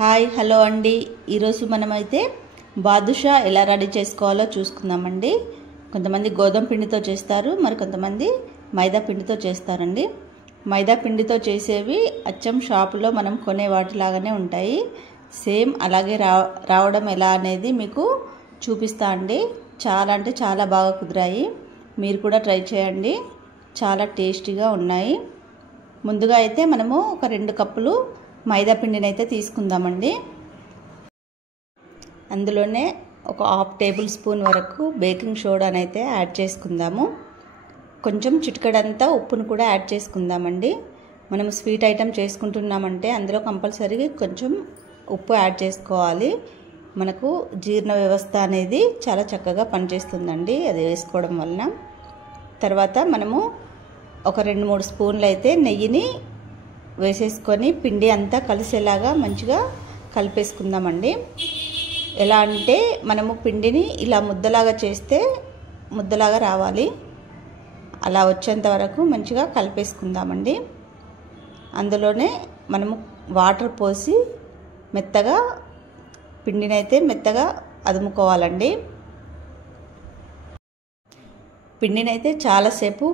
Hi hello అండి. ఈరోజు మనమైతే బాదుషా ఎలా రెడీ చేసుకోవాలో చూసుకుందామండి. కొంతమంది గోధుమ పిండితో చేస్తారు, మరి కొంతమంది మైదా పిండితో చేస్తారండి. మైదా పిండితో చేసేవి అచ్చం షాపులో మనం కొనే వాటిలాగానే ఉంటాయి. సేమ్ అలాగే రావడం ఎలా అనేది మీకు చూపిస్తా అండి. చాలా అంటే చాలా బాగా కుదిరాయి. మీరు కూడా ట్రై చేయండి, చాలా టేస్టీగా ఉన్నాయి. ముందుగా అయితే మనము ఒక 2 కప్పులు మైదా పిండిని అయితే తీసుకుందామండి. అందులోనే ఒక 1/2 టేబుల్ స్పూన్ వరకు బేకింగ్ సోడాని అయితే యాడ్ చేసుకుందాము. కొంచెం చిటికెడంతా ఉప్పును కూడా యాడ్ చేసుకుందామండి. మనం స్వీట్ ఐటెం చేసుకుంటున్నామంటే అందులో కంపల్సరీ కొంచెం ఉప్పు యాడ్ చేసుకోవాలి. మనకు జీర్ణ వ్యవస్థ అనేది చాలా చక్కగా పనిచేస్తుందండి అది వేసుకోవడం వలన. తర్వాత మనము ఒక 2-3 స్పూన్లు అయితే నెయ్యిని వేసేసుకొని పిండి అంతా కలిసేలాగా మంచిగా కలిపేసుకుందామండి. ఎలా అంటే మనము పిండిని ఇలా ముద్దలాగా చేస్తే ముద్దలాగా రావాలి, అలా వచ్చేంత వరకు మంచిగా కలిపేసుకుందామండి. అందులోనే మనము వాటర్ పోసి మెత్తగా పిండిని అయితే మెత్తగా అదుముకోవాలండి. పిండిని అయితే చాలాసేపు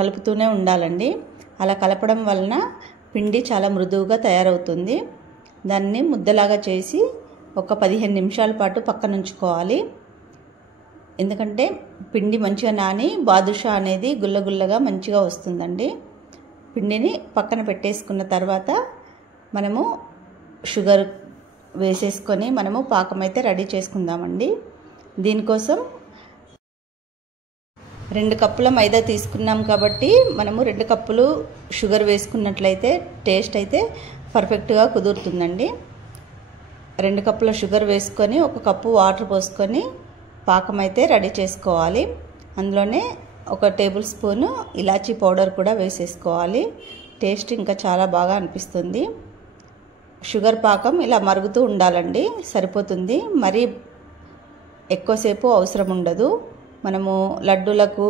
కలుపుతూనే ఉండాలండి. అలా కలపడం వలన పిండి చాలా మృదువుగా తయారవుతుంది. దాన్ని ముద్దలాగా చేసి ఒక 15 నిమిషాల పాటు పక్కన ఉంచుకోవాలి. ఎందుకంటే పిండి మంచిగా నాని బాదుషా అనేది గుల్లగుల్లగా మంచిగా వస్తుందండి. పిండిని పక్కన పెట్టేసుకున్న తర్వాత మనము షుగర్ వేసేసుకొని మనము పాకం అయితే రెడీ చేసుకుందామండి. దీనికోసం 2 కప్పుల మైదా తీసుకున్నాం కాబట్టి మనము 2 కప్పులు షుగర్ వేసుకున్నట్లయితే టేస్ట్ అయితే పర్ఫెక్ట్గా కుదురుతుందండి. 2 కప్పుల షుగర్ వేసుకొని 1 కప్పు వాటర్ పోసుకొని పాకం అయితే రెడీ చేసుకోవాలి. అందులోనే 1 టేబుల్ స్పూను ఇలాచీ పౌడర్ కూడా వేసేసుకోవాలి. టేస్ట్ ఇంకా చాలా బాగా అనిపిస్తుంది. షుగర్ పాకం ఇలా మరుగుతూ ఉండాలండి, సరిపోతుంది. మరీ ఎక్కువసేపు అవసరం ఉండదు. మనము లడ్డూలకు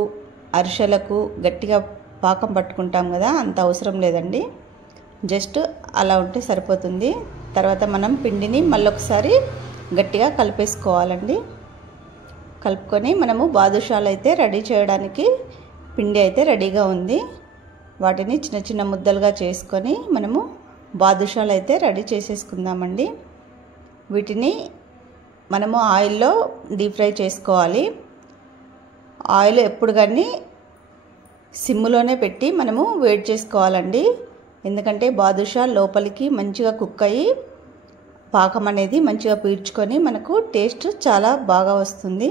అరిసెలకు గట్టిగా పాకం పట్టుకుంటాం కదా, అంత అవసరం లేదండి. జస్ట్ అలా ఉంటే సరిపోతుంది. తర్వాత మనం పిండిని మళ్ళొకసారి గట్టిగా కలిపేసుకోవాలండి. కలుపుకొని మనము బాదుషాలు అయితే రెడీ చేయడానికి పిండి అయితే రెడీగా ఉంది. వాటిని చిన్న చిన్న ముద్దలుగా చేసుకొని మనము బాదుషాలు అయితే రెడీ చేసేసుకుందామండి. వీటిని మనము ఆయిల్లో డీప్ ఫ్రై చేసుకోవాలి. ఆయిల్ ఎప్పుడు కానీ సిమ్లోనే పెట్టి మనము వేడి చేసుకోవాలండి. ఎందుకంటే బాదుషా లోపలికి మంచిగా కుక్ అయ్యి పాకం అనేది మంచిగా పీల్చుకొని మనకు టేస్ట్ చాలా బాగా వస్తుంది.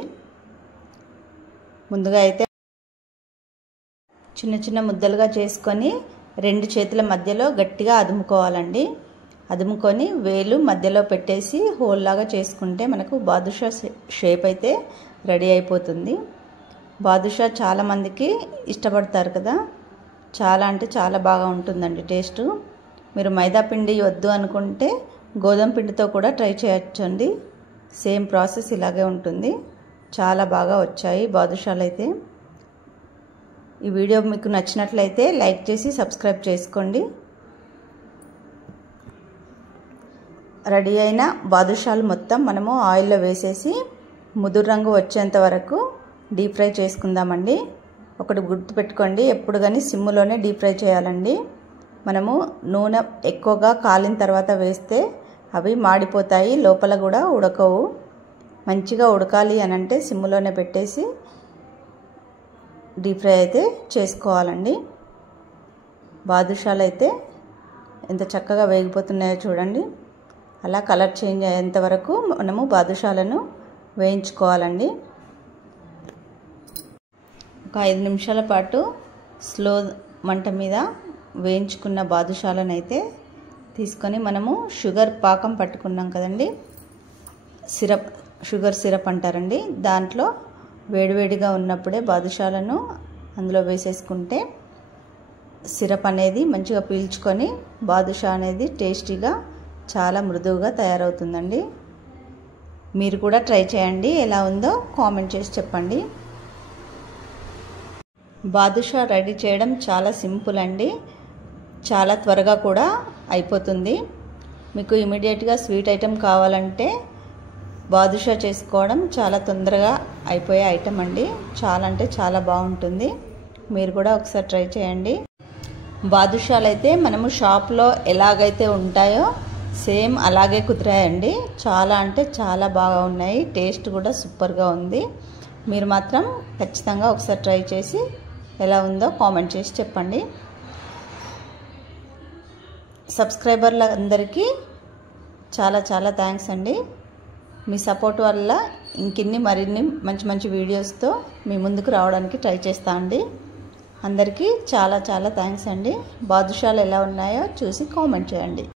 ముందుగా అయితే చిన్న చిన్న ముద్దలుగా చేసుకొని 2 చేతుల మధ్యలో గట్టిగా అదుముకోవాలండి. అదుముకొని వేలు మధ్యలో పెట్టేసి హోల్ లాగా చేసుకుంటే మనకు బాదుషా షేప్ అయితే రెడీ అయిపోతుంది. బాదుషా చాలామందికి ఇష్టపడతారు కదా, చాలా అంటే చాలా బాగా ఉంటుందండి టేస్ట్. మీరు మైదా పిండి వద్దు అనుకుంటే గోధుమ పిండితో కూడా ట్రై చేయొచ్చండి. సేమ్ ప్రాసెస్ ఇలాగే ఉంటుంది. చాలా బాగా వచ్చాయి బాదుషాలు అయితే. ఈ వీడియో మీకు నచ్చినట్లయితే లైక్ చేసి సబ్స్క్రైబ్ చేసుకోండి. రెడీ అయిన బాదుషాలు మొత్తం మనము ఆయిల్లో వేసేసి ముదురు రంగు వచ్చేంత వరకు డీప్ ఫ్రై చేసుకుందామండి. ఒకటి గుర్తుపెట్టుకోండి, ఎప్పుడు కానీ సిమ్లోనే డీప్ ఫ్రై చేయాలండి. మనము నూనె ఎక్కువగా కాలిన తర్వాత వేస్తే అవి మాడిపోతాయి, లోపల కూడా ఉడకవు. మంచిగా ఉడకాలి అని అంటే సిమ్లోనే పెట్టేసి డీప్ ఫ్రై అయితే చేసుకోవాలండి. బాదుషాలు అయితే ఎంత చక్కగా వేగిపోతున్నాయో చూడండి. అలా కలర్ చేంజ్ అయ్యేంత వరకు మనము బాదుషాలను వేయించుకోవాలండి. ఒక 5 నిమిషాల పాటు స్లో మంట మీద వేయించుకున్న బాదుషాలను అయితే తీసుకొని మనము షుగర్ పాకం పట్టుకున్నాం కదండి, షుగర్ సిరప్ అంటారండి. దాంట్లో వేడివేడిగా ఉన్నప్పుడే బాదుషాలను అందులో వేసేసుకుంటే సిరప్ అనేది మంచిగా పీల్చుకొని బాదుషా అనేది టేస్టీగా చాలా మృదువుగా తయారవుతుందండి. మీరు కూడా ట్రై చేయండి, ఎలా ఉందో కామెంట్ చేసి చెప్పండి. బాదుషా రెడీ చేయడం చాలా సింపుల్ అండి, చాలా త్వరగా కూడా అయిపోతుంది. మీకు ఇమీడియట్గా స్వీట్ ఐటెం కావాలంటే బాదుషా చేసుకోవడం చాలా తొందరగా అయిపోయే ఐటెం అండి. చాలా అంటే చాలా బాగుంటుంది. మీరు కూడా ఒకసారి ట్రై చేయండి. బాదుషాలు అయితే మనము షాప్లో ఎలాగైతే ఉంటాయో సేమ్ అలాగే కుదిరాయండి. చాలా అంటే చాలా బాగా ఉన్నాయి. టేస్ట్ కూడా సూపర్గా ఉంది. మీరు మాత్రం ఖచ్చితంగా ఒకసారి ట్రై చేసి ఎలా ఉందో కామెంట్ చేసి చెప్పండి. సబ్స్క్రైబర్లందరికీ చాలా చాలా థ్యాంక్స్ అండి. మీ సపోర్ట్ వల్ల మరిన్ని మంచి మంచి వీడియోస్తో మీ ముందుకు రావడానికి ట్రై చేస్తా అండి. అందరికీ చాలా చాలా థ్యాంక్స్ అండి. బాదుషాలు ఎలా ఉన్నాయో చూసి కామెంట్ చేయండి.